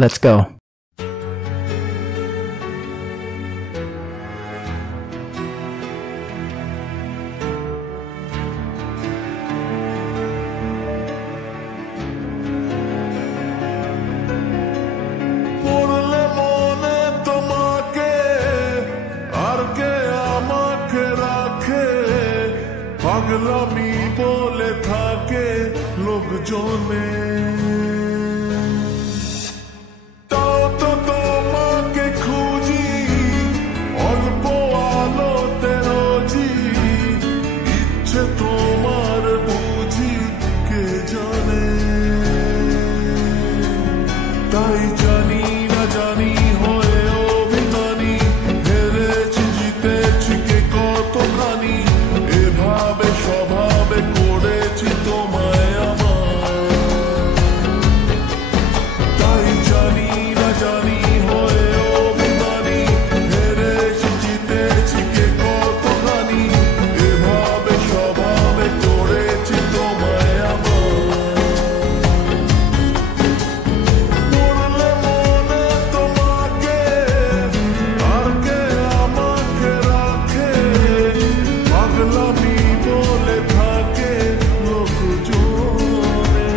Let's go. পাগলামি বলে থাকে লোকজনে তাও তো তোমাকে খুঁজি অল্প আলোতে রোজি ইচ্ছে তোমার বুঝি কে জানে তাই জানি না জানি হয়ে অভিমানী হেরেছি জিতেছি কে কতখানি এভাবে স্বভাবে করেছি তোমায় আমার তাই জানি না জানি হয়ে অভিমানী হেরেছি জিতেছি কে কতখানি এভাবে স্বভাবে করেছি তোমায় আমার পড়লে মনে তোমাকে আর কে আমাকে রাখে পাগলামি বলে থাকে লোকজনে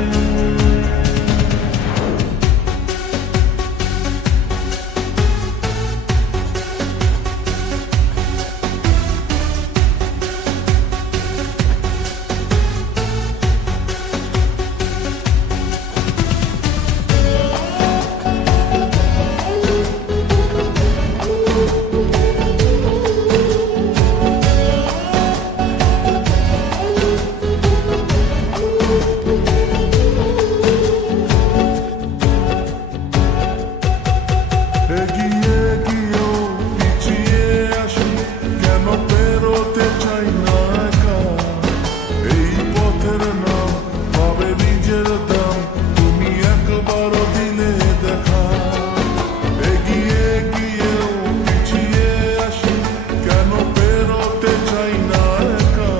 এগিয়ে গিয়েও পিছিয়ে আসি কেন পেরোতে চাই না একা এই পথের নাম পাবে নিজের দাম তুমি একবারও দিলে দেখা এগিয়ে গিয়েও পিছিয়ে আসি কেন পেরোতে চাই না একা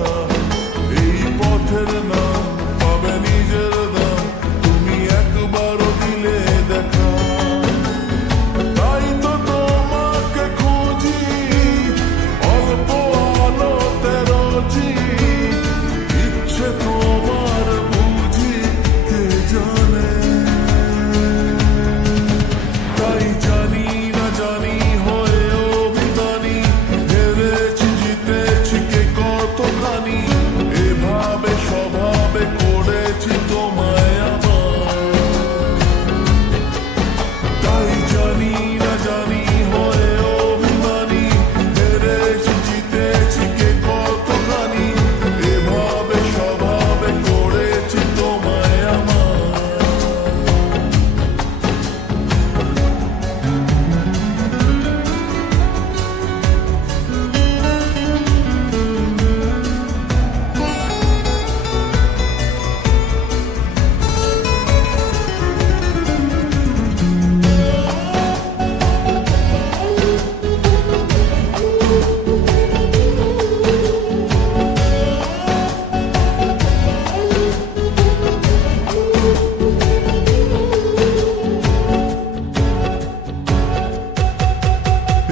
এই পথের নাম পাবে নিজের দাম তুমি একবারও দিলে দেখা তাই তো তোমাকে খুঁজি অল্প আলোতে রোজি ইচ্ছে তোমার বুঝি কে জানে তাই জানি না জানি হয়ে অভিমানী হেরেছি জিতেছি কে কতখানি এভাবে স্বভাবে করেছি তোমায় আমার তাই জানি না জানি হয়ে অভিমানী হেরেছি জিতেছি কে কতখানি এভাবে স্বভাবে করেছি তোমায় আমার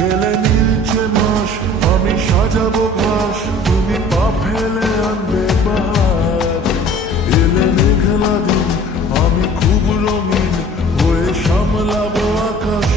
এলে নীলছে মাস আমি সাজাবো ঘাস তুমি পা ফেলে আনবে বাহার এলে মেঘলা দিন আমি খুব রঙিন হয়ে সামলাবো আকাশ